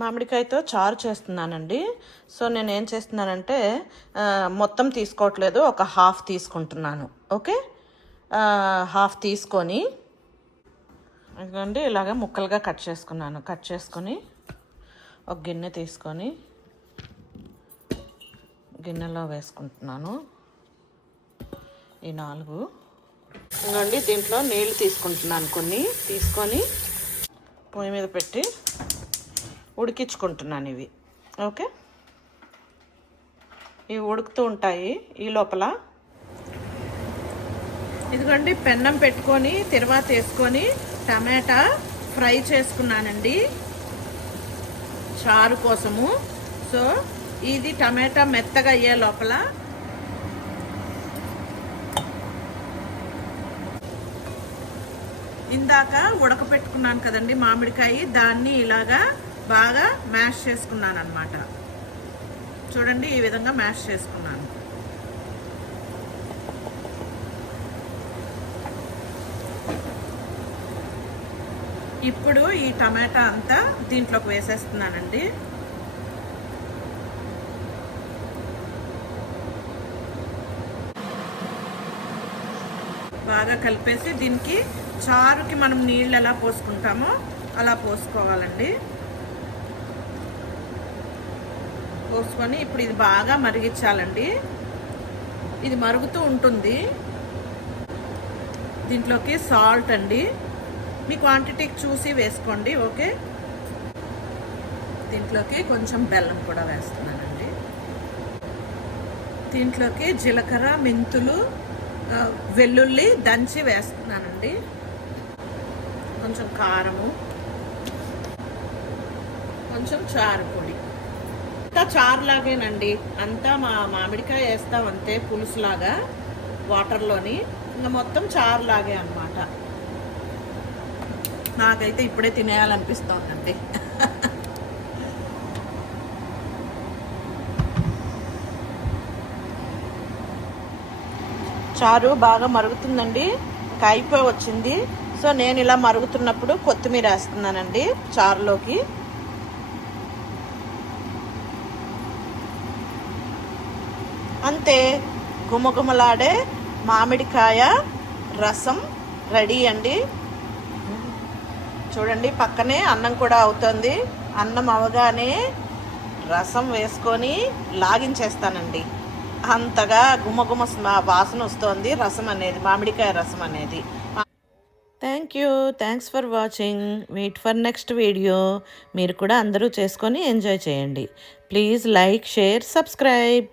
మామిడికాయతో చారు చేస్తున్నానండి. సో నేను ఏం చేస్తున్నానంటే మొత్తం తీసుకోవట్లేదు, ఒక హాఫ్ తీసుకుంటున్నాను. ఓకే, హాఫ్ తీసుకొని ఇదిగోండి ఇలాగ ముక్కలుగా కట్ చేసుకున్నాను. కట్ చేసుకొని ఒక గిన్నె తీసుకొని గిన్నెలో వేసుకుంటున్నాను. ఈ 4 ఇదిగోండి దీంట్లో నీళ్ళు తీసుకుంటున్నాను. కొన్ని తీసుకొని పొయ్యి మీద పెట్టి ఉడికించుకుంటున్నాను ఇవి. ఓకే, ఇవి ఉడుకుతూ ఉంటాయి. ఈ లోపల ఇదిగోండి పెన్నం పెట్టుకొని తిరువాత వేసుకొని టమాటా ఫ్రై చేసుకున్నానండి చారు కోసము. సో ఇది టమాటా మెత్తగా అయ్యే లోపల ఇందాక ఉడకపెట్టుకున్నాను కదండి మామిడికాయ, దాన్ని ఇలాగా బాగా మ్యాష్ చేసుకున్నాను అన్నమాట. చూడండి ఈ విధంగా మ్యాష్ చేసుకున్నాను. ఇప్పుడు ఈ టమాటా అంతా దీంట్లోకి వేసేస్తున్నానండి. బాగా కలిపేసి దీనికి చారుకి మనం నీళ్ళు ఎలా పోసుకుంటామో అలా పోసుకోవాలండి. పోసుకొని ఇప్పుడు ఇది బాగా మరిగించాలండి. ఇది మరుగుతూ ఉంటుంది. దీంట్లోకి సాల్ట్ అండి, మీ క్వాంటిటీకి చూసి వేసుకోండి. ఓకే, దీంట్లోకి కొంచెం బెల్లం కూడా వేస్తున్నానండి. దీంట్లోకి జీలకర్ర, మెంతులు, వెల్లుల్లి దంచి వేస్తున్నానండి. కొంచెం కారము, కొంచెం చారు పొడి. అంతా చారులాగేనండి, అంతా మామిడికాయ వేస్తాం అంతే పులుసులాగా వాటర్లోని. ఇంకా మొత్తం చారులాగే అన్నమాట. నాకైతే ఇప్పుడే తినేయాలనిపిస్తోందండి. చారు బాగా మరుగుతుందండి, ఇంకా అయిపోయి వచ్చింది. సో నేను ఇలా మరుగుతున్నప్పుడు కొత్తిమీర వేస్తున్నానండి చారులోకి. అంతే, గుమగుమలాడే మామిడికాయ రసం రెడీ అండి. చూడండి పక్కనే అన్నం కూడా అవుతుంది. అన్నం అవగానే రసం వేసుకొని లాగించేస్తానండి. అంతగా గుమగుమ వాసన వస్తుంది రసం అనేది, మామిడికాయ రసం అనేది. Thanks for watching. Wait for next video. మీరు కూడా అందరూ చేసుకొని ఎంజాయ్ చేయండి. Please like, share, subscribe.